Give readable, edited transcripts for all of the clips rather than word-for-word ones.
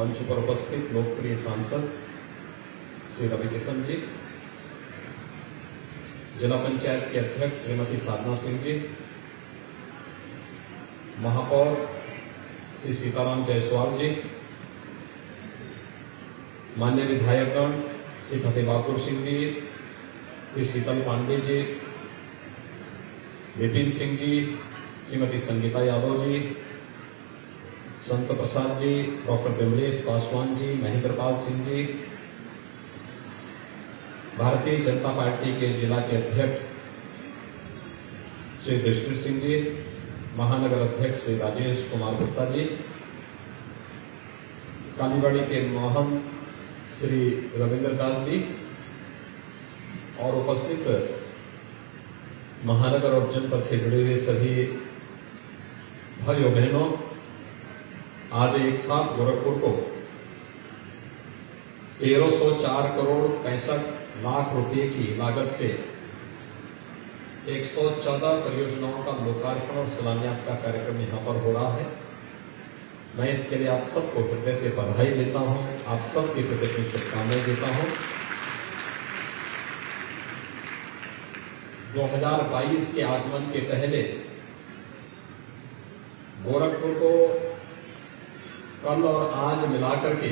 मंच पर उपस्थित लोकप्रिय सांसद श्री रवि किशन जी, जिला पंचायत के अध्यक्ष श्रीमती साधना सिंह जी, महापौर श्री सीताराम जायसवाल जी, माननीय विधायकगण श्री फतेह बहादुर सिंह जी, श्री शीतल पांडे जी, विपिन सिंह जी, श्रीमती संगीता यादव जी, संत प्रसाद जी, डॉक्टर विमलेश पासवान जी, महेंद्रपाल सिंह जी, भारतीय जनता पार्टी के जिला के अध्यक्ष श्री विष्णु सिंह जी, महानगर अध्यक्ष श्री राजेश कुमार गुप्ता जी, कालीबाड़ी के मोहन श्री रविंद्र दास जी और उपस्थित महानगर और जनपद से जुड़े हुए सभी भाइयों बहनों, आज एक साथ गोरखपुर को 1304 करोड़ 65 लाख रुपए की लागत से 114 परियोजनाओं का लोकार्पण और शिलान्यास का कार्यक्रम यहां पर हो रहा है। मैं इसके लिए आप सबको हृदय से बधाई देता हूं, आप सबके प्रति शुभकामनाएं देता हूं। 2022 के आगमन के पहले गोरखपुर को कल और आज मिलाकर के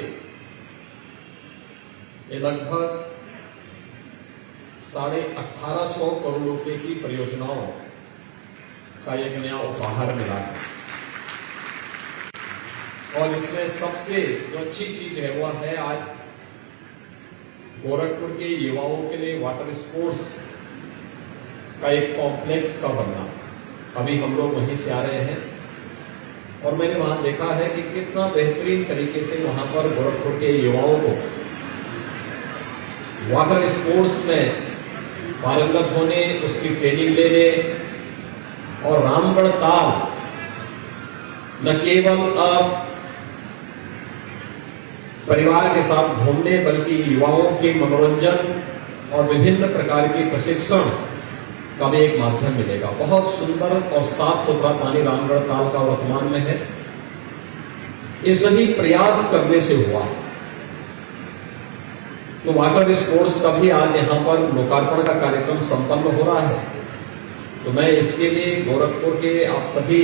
ये लगभग 1850 करोड़ रुपए की परियोजनाओं का एक नया उपहार मिला है। और इसमें सबसे जो अच्छी चीज है वह है आज गोरखपुर के युवाओं के लिए वाटर स्पोर्ट्स का एक कॉम्प्लेक्स का बनना। अभी हम लोग वहीं से आ रहे हैं और मैंने वहां देखा है कि कितना बेहतरीन तरीके से वहां पर गोरखपुर के युवाओं को वाटर स्पोर्ट्स में पारंगत होने, उसकी ट्रेनिंग लेने और रामगढ़ ताल न केवल अब परिवार के साथ घूमने बल्कि युवाओं के मनोरंजन और विभिन्न प्रकार के प्रशिक्षण का भी एक माध्यम मिलेगा। बहुत सुंदर और साफ सुथरा पानी रामगढ़ ताल का वर्तमान में है। ये सभी प्रयास करने से हुआ है। तो वाटर स्पोर्ट्स का भी आज यहां पर लोकार्पण का कार्यक्रम संपन्न हो रहा है। तो मैं इसके लिए गोरखपुर के आप सभी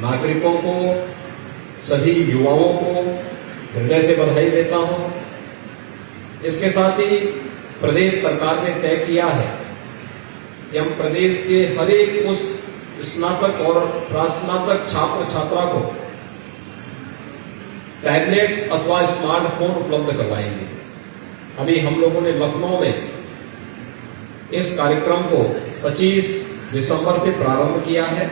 नागरिकों को, सभी युवाओं को हृदय से बधाई देता हूं। इसके साथ ही प्रदेश सरकार ने तय किया है कि हम प्रदेश के हर एक उस स्नातक और प्रास्नातक छात्र छात्रा को टैबलेट अथवा स्मार्टफोन उपलब्ध करवाएंगे। अभी हम लोगों ने लखनऊ में इस कार्यक्रम को 25 दिसंबर से प्रारंभ किया है।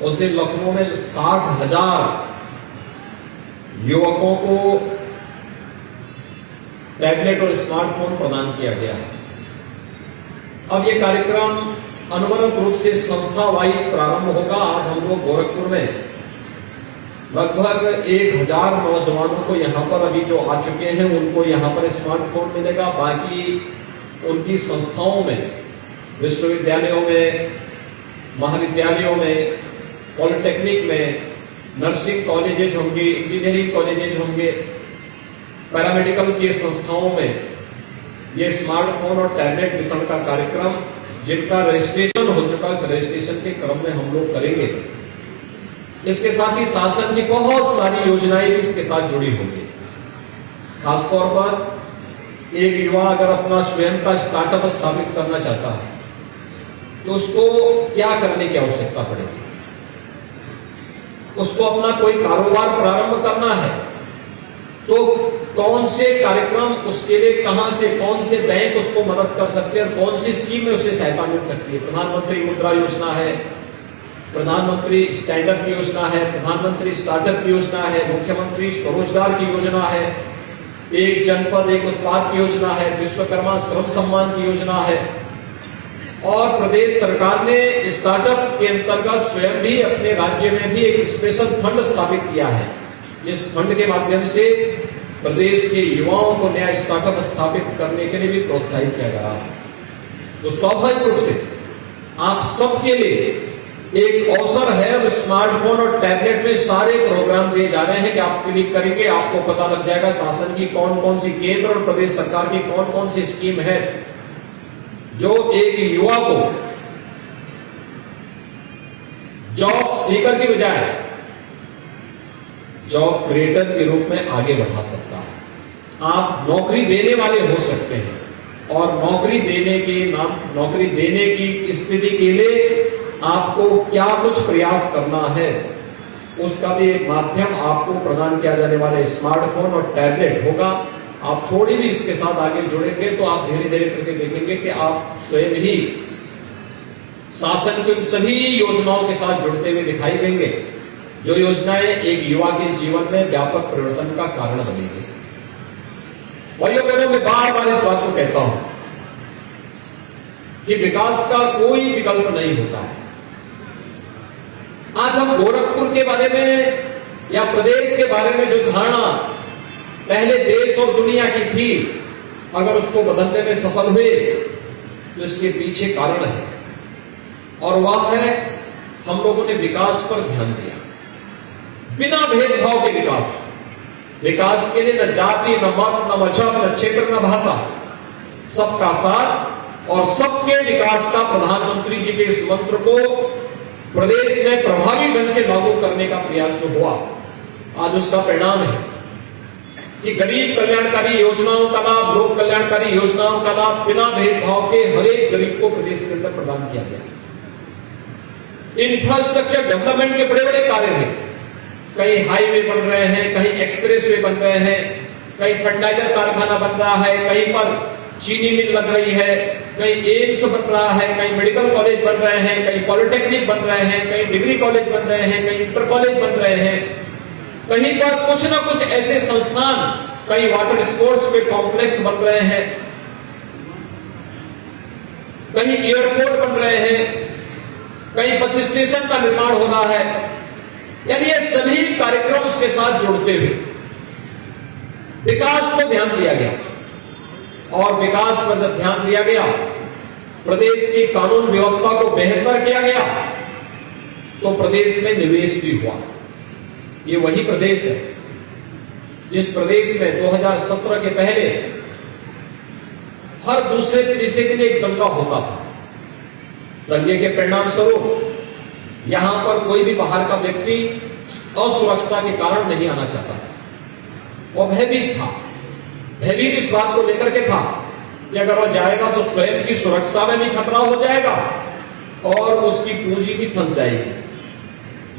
उस दिन लखनऊ में 60,000 युवकों को टैबलेट और स्मार्टफोन प्रदान किया गया है। अब ये कार्यक्रम अनवरत रूप से संस्था वाइज प्रारंभ होगा। आज हम लोग गोरखपुर में लगभग 1000 नौजवानों को यहां पर अभी जो आ चुके हैं उनको यहां पर स्मार्टफोन मिलेगा। बाकी उनकी संस्थाओं में, विश्वविद्यालयों में, महाविद्यालयों में, पॉलिटेक्निक में, नर्सिंग कॉलेजेज होंगे, इंजीनियरिंग कॉलेजेज होंगे, पैरामेडिकल की संस्थाओं में ये स्मार्टफोन और टैबलेट वितरण का कार्यक्रम जिनका रजिस्ट्रेशन हो चुका है, रजिस्ट्रेशन के क्रम में हम लोग करेंगे। इसके साथ ही शासन की बहुत सारी योजनाएं भी इसके साथ जुड़ी होंगी। खासतौर पर एक युवा अगर अपना स्वयं का स्टार्टअप स्थापित करना चाहता है तो उसको क्या करने की आवश्यकता पड़ेगी। उसको अपना कोई कारोबार प्रारंभ करना है तो कौन से कार्यक्रम उसके लिए, कहां से, कौन से बैंक उसको मदद कर सकते हैं और कौन सी स्कीम में उसे सहायता मिल सकती है। प्रधानमंत्री मुद्रा योजना है, प्रधानमंत्री स्टैंड अप योजना है, प्रधानमंत्री स्टार्टअप योजना है, मुख्यमंत्री स्वरोजगार की योजना है, एक जनपद एक उत्पाद की योजना है, विश्वकर्मा श्रम सम्मान की योजना है। और प्रदेश सरकार ने स्टार्टअप के अंतर्गत स्वयं भी अपने राज्य में भी एक स्पेशल फंड स्थापित किया है, जिस फंड के माध्यम से प्रदेश के युवाओं को नया स्टार्टअप स्थापित करने के लिए भी प्रोत्साहित किया जा रहा है। तो स्वाभाविक रूप से आप सबके लिए एक अवसर है। और स्मार्टफोन और टैबलेट में सारे प्रोग्राम दिए जा रहे हैं कि आप क्लिक करेंगे आपको पता लग जाएगा शासन की कौन कौन सी, केंद्र और प्रदेश सरकार की कौन कौन सी स्कीम है जो एक युवा को जॉब सीकर की बजाय जॉब क्रिएटर के रूप में आगे बढ़ा सकता है। आप नौकरी देने वाले हो सकते हैं और नौकरी देने की स्थिति के लिए आपको क्या कुछ प्रयास करना है उसका भी एक माध्यम आपको प्रदान किया जाने वाले स्मार्टफोन और टैबलेट होगा। आप थोड़ी भी इसके साथ आगे जुड़ेंगे तो आप धीरे धीरे करके देखेंगे कि आप स्वयं ही शासन की उन सभी योजनाओं के साथ जुड़ते हुए दिखाई देंगे जो योजनाएं एक युवा के जीवन में व्यापक परिवर्तन का कारण बनेंगी। भाइयों बहनों, मैं बार बार इस बात को कहता हूं कि विकास का कोई विकल्प नहीं होता है। आज हम गोरखपुर के बारे में या प्रदेश के बारे में जो धारणा पहले देश और दुनिया की थी, अगर उसको बदलने में सफल हुए तो इसके पीछे कारण है और वह है हम लोगों ने विकास पर ध्यान दिया, बिना भेदभाव के विकास के लिए न जाति, न मत, न मजहब, न क्षेत्र, न भाषा, सबका साथ और सबके विकास का प्रधानमंत्री जी के इस मंत्र को प्रदेश में प्रभावी ढंग से लागू करने का प्रयास जो हुआ, आज उसका परिणाम है कि गरीब कल्याणकारी योजनाओं का लाभ, लोक कल्याणकारी योजनाओं का लाभ बिना भेदभाव के हर एक गरीब को प्रदेश के अंदर प्रदान किया गया। इंफ्रास्ट्रक्चर डेवलपमेंट के बड़े बड़े कार्य हैं, कहीं हाईवे बन रहे हैं, कहीं एक्सप्रेस वे बन रहे हैं, कहीं फर्टिलाइजर कारखाना बन रहा है, कहीं पर चीनी मिल लग रही है, कहीं एम्स बन रहा है, कहीं मेडिकल कॉलेज बन रहे हैं, कहीं पॉलिटेक्निक बन रहे हैं, कहीं डिग्री कॉलेज बन रहे हैं, कहीं इंटर कॉलेज बन रहे हैं, कहीं पर कुछ न कुछ ऐसे संस्थान, कहीं वाटर स्पोर्ट्स के कॉम्प्लेक्स बन रहे हैं, कहीं एयरपोर्ट बन रहे हैं, कहीं बस स्टेशन का निर्माण हो रहा है। यानी ये सभी कार्यक्रम उसके साथ जोड़ते हुए विकास को ध्यान दिया गया और विकास पर जब ध्यान दिया गया, प्रदेश की कानून व्यवस्था को बेहतर किया गया तो प्रदेश में निवेश भी हुआ। ये वही प्रदेश है जिस प्रदेश में 2017 के पहले हर दूसरे तीसरे दिन एक दंगा होता था। दंगे के परिणाम स्वरूप यहां पर कोई भी बाहर का व्यक्ति असुरक्षा के कारण नहीं आना चाहता था। वो भयभीत था, भयभीत इस बात को लेकर के था कि अगर वह जाएगा तो स्वयं की सुरक्षा में भी खतरा हो जाएगा और उसकी पूंजी भी फंस जाएगी।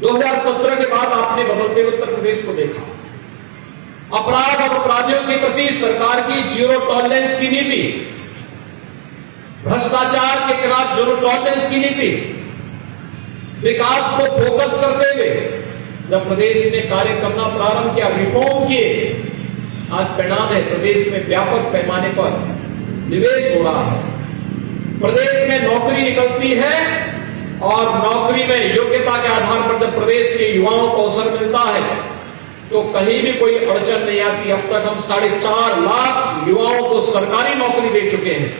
2017 के बाद आपने बदलते हुए उत्तर प्रदेश को देखा। अपराध और अपराधियों के प्रति सरकार की जीरो टॉलरेंस की नीति, भ्रष्टाचार के खिलाफ जीरो टॉलरेंस की नीति, विकास को फोकस करते हुए जब प्रदेश ने कार्य करना प्रारंभ किया, रिफॉर्म किए, आज परिणाम है प्रदेश में व्यापक पैमाने पर निवेश हो रहा है। प्रदेश में नौकरी निकलती है और नौकरी में योग्यता के आधार पर जब प्रदेश के युवाओं को अवसर मिलता है तो कहीं भी कोई अड़चन नहीं आती। अब तक हम 4.5 लाख युवाओं को सरकारी नौकरी दे चुके हैं।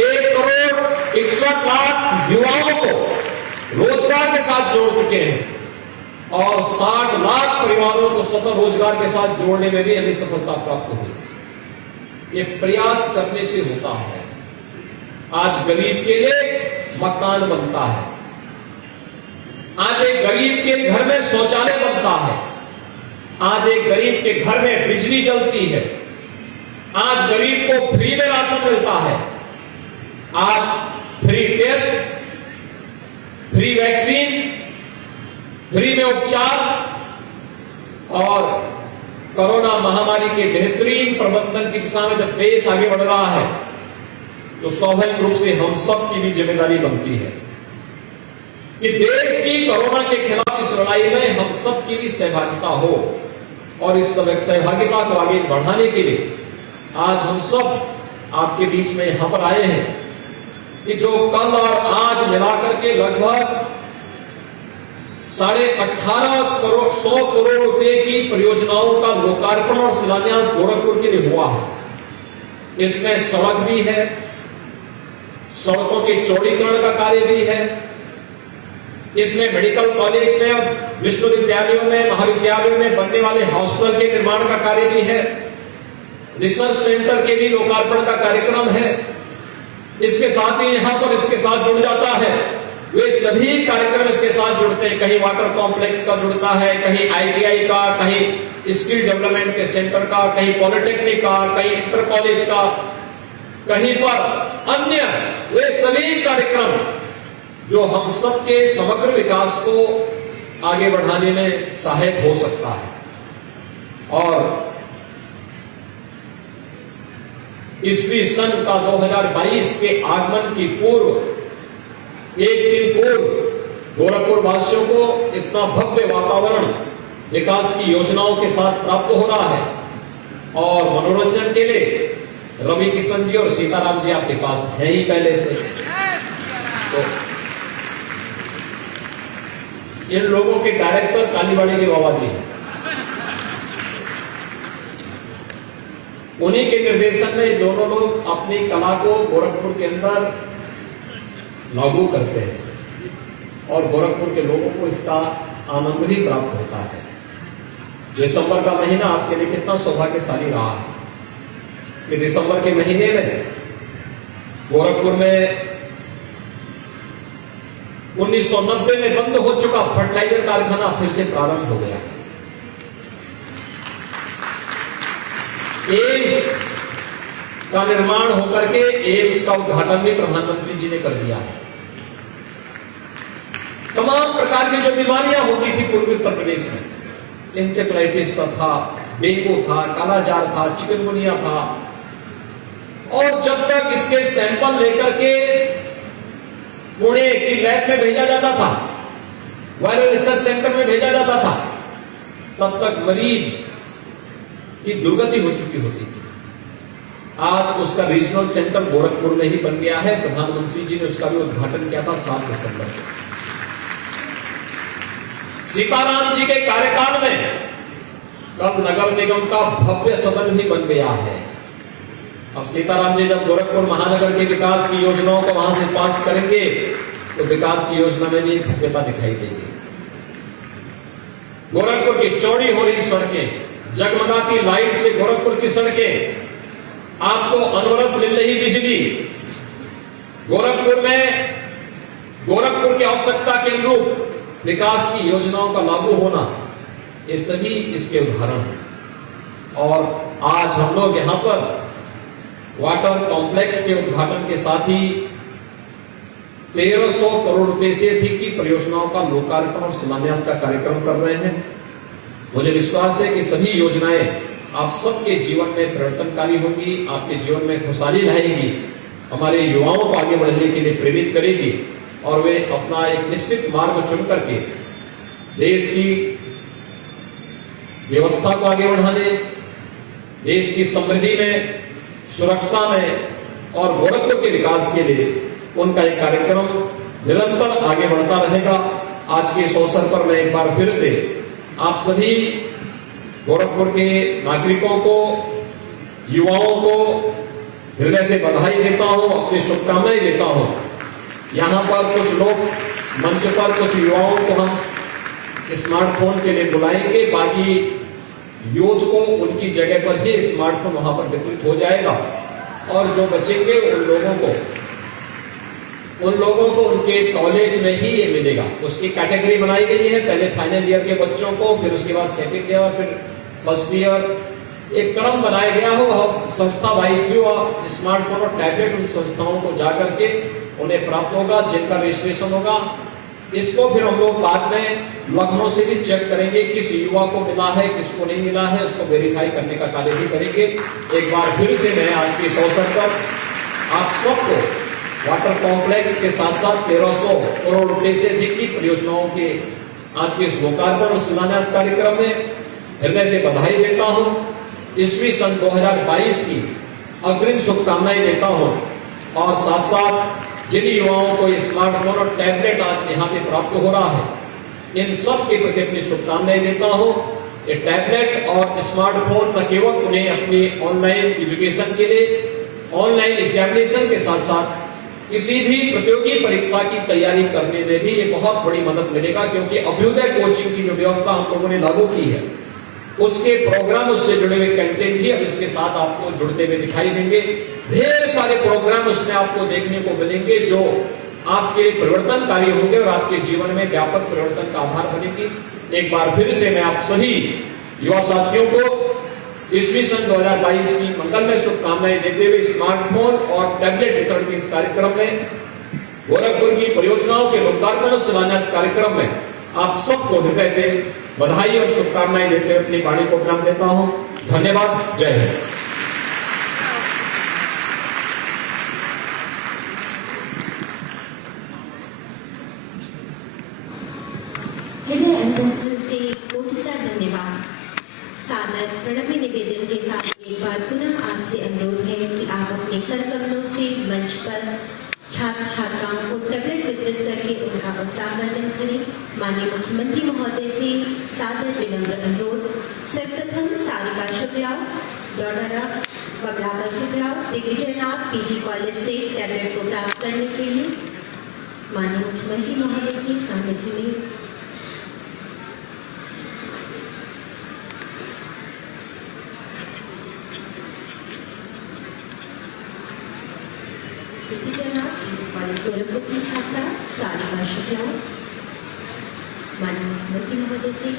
1,61,00,000 युवाओं को रोजगार के साथ जोड़ चुके हैं और 60 लाख परिवारों को स्वतः रोजगार के साथ जोड़ने में भी हमें सफलता प्राप्त हुई। ये प्रयास करने से होता है। आज गरीब के लिए मकान बनता है, आज एक गरीब के घर में शौचालय बनता है, आज एक गरीब के घर में बिजली जलती है, आज गरीब को फ्री में राशन मिलता है, आज free test, free vaccine, free में उपचार और कोरोना महामारी के बेहतरीन प्रबंधन की दिशा में जब देश आगे बढ़ रहा है तो स्वाभाविक रूप से हम सब की भी जिम्मेदारी बनती है कि देश की कोरोना के खिलाफ इस लड़ाई में हम सब की भी सहभागिता हो और इस सहभागिता को आगे बढ़ाने के लिए आज हम सब आपके बीच में यहां पर आए हैं कि जो कल और आज मिलाकर के लगभग 18.5 करोड़ 100 करोड़ रुपए की परियोजनाओं का लोकार्पण और शिलान्यास गोरखपुर के लिए हुआ है। इसमें सड़क भी है, सड़कों के चौड़ीकरण का कार्य भी है, इसमें मेडिकल कॉलेज में और विश्वविद्यालयों में, महाविद्यालयों में बनने वाले हॉस्टल के निर्माण का कार्य भी है। रिसर्च सेंटर के भी लोकार्पण का कार्यक्रम है। इसके साथ ही यहां पर इसके साथ जुड़ जाता है, वे सभी कार्यक्रम इसके साथ जुड़ते हैं। कहीं वाटर कॉम्प्लेक्स का जुड़ता है, कहीं ITI का, कहीं स्किल डेवलपमेंट के सेंटर का, कहीं पॉलिटेक्निक का, कहीं इंटर कॉलेज का, कहीं पर अन्य वे सभी कार्यक्रम जो हम सबके समग्र विकास को आगे बढ़ाने में सहायक हो सकता है। और ईस्वी सन का 2022 के आगमन की पूर्व एक दिन पूर्व गोरखपुर वासियों को इतना भव्य वातावरण विकास की योजनाओं के साथ प्राप्त हो रहा है। और मनोरंजन के लिए रवि किशन जी और सीताराम जी आपके पास है ही पहले से, तो इन लोगों के डायरेक्टर कालीबाड़ी के बाबा जी हैं। उन्हीं के निर्देशन में दोनों लोग अपनी कला को गोरखपुर के अंदर लागू करते हैं और गोरखपुर के लोगों को इसका आनंद भी प्राप्त होता है। दिसंबर का महीना आपके लिए कितना सौभाग्यशाली रहा है कि दिसंबर के महीने में गोरखपुर में 1990 में बंद हो चुका फर्टिलाइजर कारखाना फिर से प्रारंभ हो गया है। एम्स का निर्माण होकर के एम्स का उद्घाटन भी प्रधानमंत्री जी ने कर दिया है। तमाम प्रकार की जो बीमारियां होती थी पूर्वी उत्तर प्रदेश में, इंसेफ्लाइटिस का था, डेंगू था, कालाजार था, चिकनगुनिया था, और जब तक इसके सैंपल लेकर के पुणे की लैब में भेजा जाता था, वायरल रिसर्च सेंटर में भेजा जाता था, तब तक मरीज की दुर्गति हो चुकी होती थी। आज उसका रीजनल सेंटर गोरखपुर में ही बन गया है। प्रधानमंत्री जी ने उसका भी उद्घाटन किया था 7 दिसंबर को। सीताराम जी के कार्यकाल में कल नगर निगम का भव्य सदन भी बन गया है। अब सीताराम जी जब गोरखपुर महानगर के विकास की योजनाओं को वहां से पास करेंगे तो विकास की योजना में भी भव्यता दिखाई देगी। गोरखपुर की चौड़ी हो रही सड़कें, जगमगाती लाइट से गोरखपुर की सड़कें, आपको अनवरत मिल रही बिजली, गोरखपुर में गोरखपुर की आवश्यकता के अनुरूप विकास की योजनाओं का लागू होना, ये सभी इसके उदाहरण हैं। और आज हम लोग यहां पर वाटर कॉम्प्लेक्स के उद्घाटन के साथ ही 1300 करोड़ रुपए से अधिक की परियोजनाओं का लोकार्पण और शिलान्यास का कार्यक्रम कर रहे हैं। मुझे विश्वास है कि सभी योजनाएं आप सबके जीवन में परिवर्तनकारी होगी, आपके जीवन में खुशहाली लाएगी, हमारे युवाओं को आगे बढ़ने के लिए प्रेरित करेगी और वे अपना एक निश्चित मार्ग चुन करके देश की व्यवस्था को आगे बढ़ाने, देश की समृद्धि में, सुरक्षा में और गोरखपुर के विकास के लिए उनका एक कार्यक्रम निरंतर आगे बढ़ता रहेगा। आज के इस अवसर पर मैं एक बार फिर से आप सभी गोरखपुर के नागरिकों को, युवाओं को हृदय से बधाई देता हूं, अपनी शुभकामनाएं देता हूं। यहां पर कुछ लोग मंच पर कुछ युवाओं को हम स्मार्टफोन के लिए बुलाएंगे, बाकी यूथ को उनकी जगह पर ही स्मार्टफोन वहां पर वितरित हो जाएगा और जो बचेंगे उन लोगों को उनके कॉलेज में ही ये मिलेगा। उसकी कैटेगरी बनाई गई है, पहले फाइनल ईयर के बच्चों को, फिर उसके बाद सेकेंड ईयर, फिर फर्स्ट ईयर, एक क्रम बनाया गया हो। संस्था वाइज भी वह स्मार्टफोन और टैबलेट उन संस्थाओं को जाकर के उन्हें प्राप्त होगा जिनका रजिस्ट्रेशन होगा। इसको फिर हम लोग बाद में लखनऊ से भी चेक करेंगे किस युवा को मिला है, किसको नहीं मिला है, उसको वेरीफाई करने का कार्य भी करेंगे। एक बार फिर से मैं आज के इस अवसर पर आप सबको वाटर कॉम्प्लेक्स के साथ साथ 1300 करोड़ रुपए से अधिक की परियोजनाओं के आज के इस लोकार्पण और शिलान्यास कार्यक्रम में हृदय से बधाई देता हूं। ईस्वी सन 2022 की अग्रिम शुभकामनाएं देता हूं और साथ साथ जिन युवाओं को ये स्मार्टफोन और टैबलेट आज यहाँ पे प्राप्त हो रहा है, इन सब के प्रति अपनी शुभकामनाएं देता हूं। ये टैबलेट और स्मार्टफोन न केवल उन्हें अपनी ऑनलाइन एजुकेशन के लिए, ऑनलाइन एग्जामिनेशन के साथ साथ किसी भी प्रतियोगी परीक्षा की तैयारी करने में भी ये बहुत बड़ी मदद मिलेगा, क्योंकि अभ्युदय कोचिंग की जो व्यवस्था हम लोगों ने लागू की है उसके प्रोग्राम, उससे जुड़े हुए कंटेंट ही अब इसके साथ आपको जुड़ते हुए दिखाई देंगे। ढेर सारे प्रोग्राम उसमें आपको देखने को मिलेंगे जो आपके लिए परिवर्तनकारी होंगे और आपके जीवन में व्यापक परिवर्तन का आधार बनेगी। एक बार फिर से मैं आप सभी युवा साथियों को ईस्वी सन 2022 की मंगलमय शुभकामनाएं देते हुए स्मार्टफोन और टैबलेट वितरण के इस कार्यक्रम में, गोरखपुर की परियोजनाओं के लोकार्पण और शिलान्यास कार्यक्रम में आप सबको हृदय से बधाई और शुभकामनाएं देते हुए अपनी वाणी को विराम देता हूं। धन्यवाद। जय हिंद। हृदय अंतःस्थल से कोटिसा धन्यवाद। सादर प्रणम्य निवेदन के साथ एक बार पुनः आपसे अनुरोध है कि आप अपने कर कमलों से मंच पर छात्र छात्राओं को टैबलेट वितरित करके उनका उत्साहवर्धन करें। माननीय मुख्यमंत्री महोदय से सादर विनम्र अनुरोध। सर्वप्रथम Sarika Shukla, doctor Kamalakar Shukla, Digvijaynath PG college से टैबलेट को प्राप्त करने के लिए माननीय मुख्यमंत्री महोदय के सानिध्य में दिग्विजयनाथ पीजी कॉलेज गोरखपुर की छात्रा सारिका शुक्ला माननीय मुख्यमंत्री महोदय से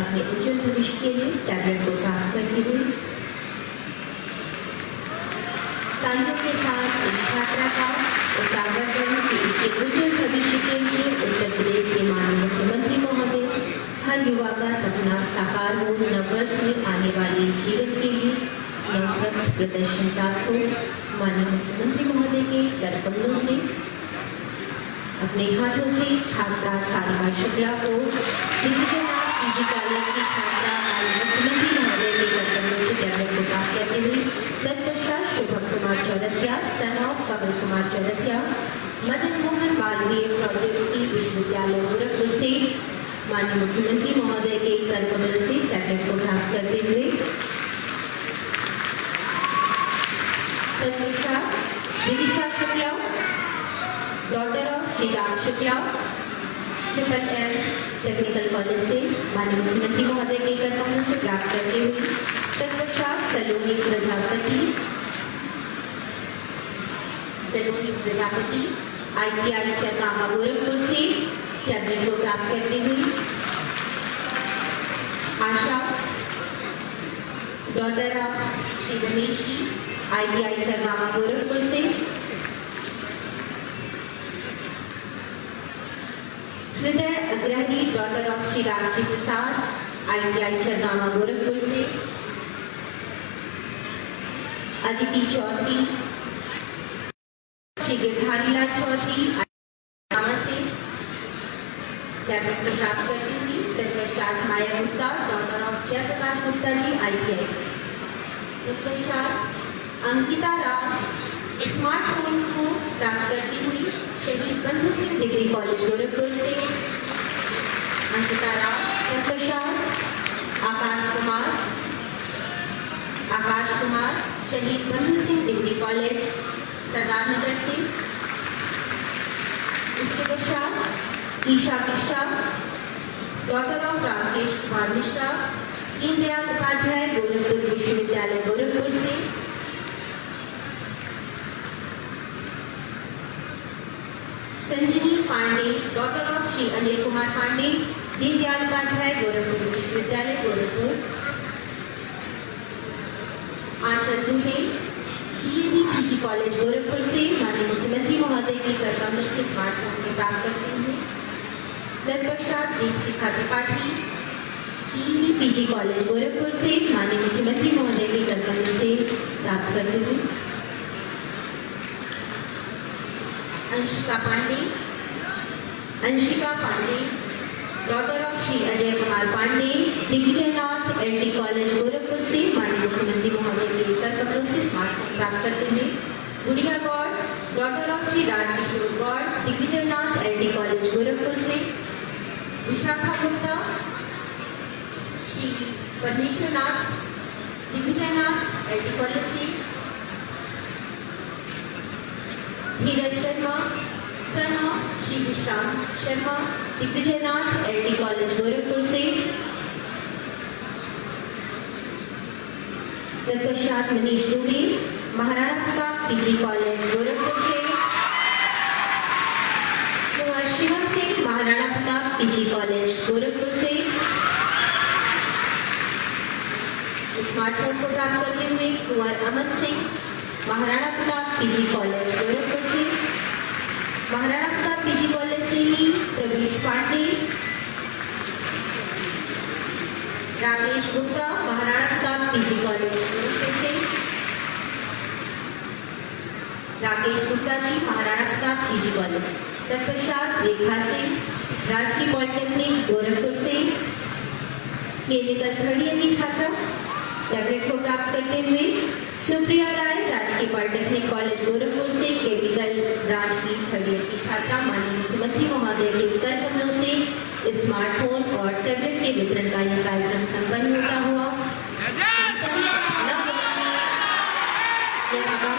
अपने उज्जवल भविष्य के लिए टैबलेट को प्राप्त करते हुए तालियों के साथ इस छात्रा का उत्साहवर्धन कि इसके उज्जवल भविष्य के लिए उत्तर प्रदेश के माननीय मुख्यमंत्री महोदय हर युवा का सपना साकार हो, नववर्ष में आने वाले जीवन के लिए नवप्रथ प्रदर्शन प्राप्त हो। माननीय मुख्यमंत्री महोदय के कर कमलों से अपने हाथों से छात्रा सारिका शुक्ला को दिग्विजयनाथ पीजी कॉलेज की छात्रा माननीय मुख्यमंत्री महोदय के कर कमलों से टैबलेट को प्राप्त करते हुए तत्पश्चात शुभम कुमार चौरसिया, सन ऑफ कमल कुमार चौरसिया, मदन मोहन मालवीय प्रौद्योगिकी विश्वविद्यालय गोरखपुर से माननीय मुख्यमंत्री महोदय के कर कमलों से टैबलेट को प्राप्त करते हुए तत्पश्चात Vidisha Shukla, daughter of Shri Ram Shukla, triple M technical college से माननीय मुख्यमंत्री महोदय के कर कमलों से प्राप्त करते हुए तत्पश्चात सलोनी प्रजापति ITI चरकामा गोरखपुर से टैबलेट को प्राप्त करते हुए Asha, daughter of Shri Ramesh ji ITI चरकामा गोरखपुर से Hriday Agrahari, daughter of Shri Ramji Prasad ITI चरकामा गोरखपुर से अदिति चौधरी, श्री गिरधारीलाल चौधरी चरकामा से टैबलेट को प्राप्त करती हुई तत्पश्चात Maya Gupta, daughter of Jayprakash Gupta ji ITI, तत्पश्चात अंकिता राव स्मार्टफोन को प्राप्त करती हुई शहीद बंधु सिंह डिग्री कॉलेज गोरखपुर से अंकिता राव, तत्पश्चात आकाश कुमार शहीद बंधु सिंह डिग्री कॉलेज सरदार नगर से। इसके पश्चात ईशा मिश्रा, डॉक्टर ऑफ राकेश कुमार मिश्रा, दीनदयाल उपाध्याय गोरखपुर विश्वविद्यालय गोरखपुर से संजनी पांडे, डॉक्टर ऑफ श्री अनिल कुमार पांडे, दीनदयाल उपाध्याय गोरखपुर विश्वविद्यालय Gorakhpur. Aanchal Dubey DAV PG college Gorakhpur से माननीय मुख्यमंत्री महोदय के कर कमलों से स्मार्टफोन के प्राप्त करते हुए तत्पश्चात Deepshikha Tripathi DAV PG college Gorakhpur से माननीय मुख्यमंत्री महोदय के कर कमलों से प्राप्त करते हुए Anshika Pandey, daughter of Shri Ajay Kumar Pandey, Digvijaynath LT college Gorakhpur से माननीय मुख्यमंत्री महोदय के कर कमलों से स्मार्टफोन प्राप्त करते हुए Gudiya Gaur, daughter of Shri Rajkishore Gaur, Digvijaynath LT college Gorakhpur से विशाखा गुप्ता, श्री परमेश्वरनाथ, दिग्विजयनाथ LT कॉलेज से Dheeraj Sharma, son of Shri Vishram Sharma, Digvijaynath LT College, Gorakhpur से। तत्पश्चात मनीष दुबे, महाराणा प्रताप पीजी कॉलेज, गोरखपुर से। कुंवर शिवम सिंह, महाराणा प्रताप पीजी कॉलेज, गोरखपुर से। स्मार्टफोन को प्राप्त करते हुए कुंवर अमन सिंह, महाराणा प्रताप पीजी कॉलेज, गोरखपुर से। महाराणा प्रताप पीजी कॉलेज से ही प्रवेश पांडे, राकेश गुप्ता, महाराणा प्रताप पीजी कॉलेज, गोरखपुर से। Rakesh Gupta ji, Maharana Pratap PG college. तत्पश्चात रेखा सिंह, राजकीय पॉलिटेक्निक, गोरखपुर से। केमिकल थर्ड ईयर की छात्रा टैबलेट को प्राप्त करते हुए सुप्रिया राय, राजकीय पॉलिटेक्निक कॉलेज, गोरखपुर से। केमिकल ब्रांच की थर्ड ईयर की छात्रा माननीय मुख्यमंत्री महोदय के कर कमलों से स्मार्टफोन और टैबलेट के वितरण का यह कार्यक्रम संपन्न होता हुआ हम सभी नव वर्ष में यह आगामी